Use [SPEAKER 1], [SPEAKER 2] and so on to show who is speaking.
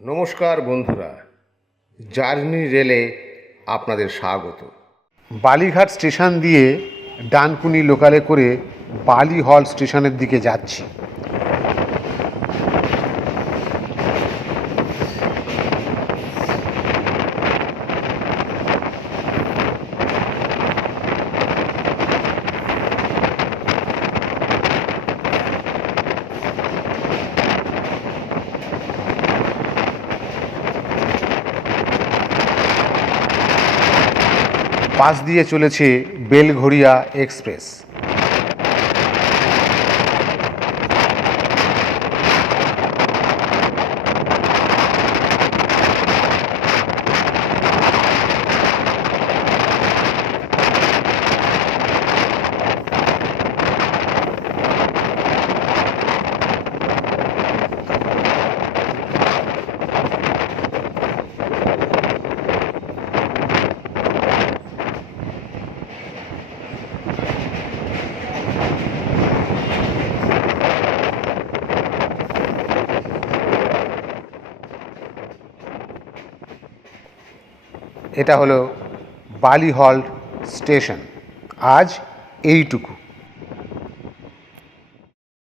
[SPEAKER 1] নমস্কার বন্ধুরা, জার্নি রেলে আপনাদের স্বাগত।
[SPEAKER 2] বালিঘাট স্টেশন দিয়ে ডানকুনি লোকালে করে বালি হল স্টেশনের দিকে যাচ্ছি। পাশ দিয়ে চলেছে বেলঘড়িয়া এক্সপ্রেস। এটা হলো বালি হল্ট স্টেশন। আজ এইটুকু।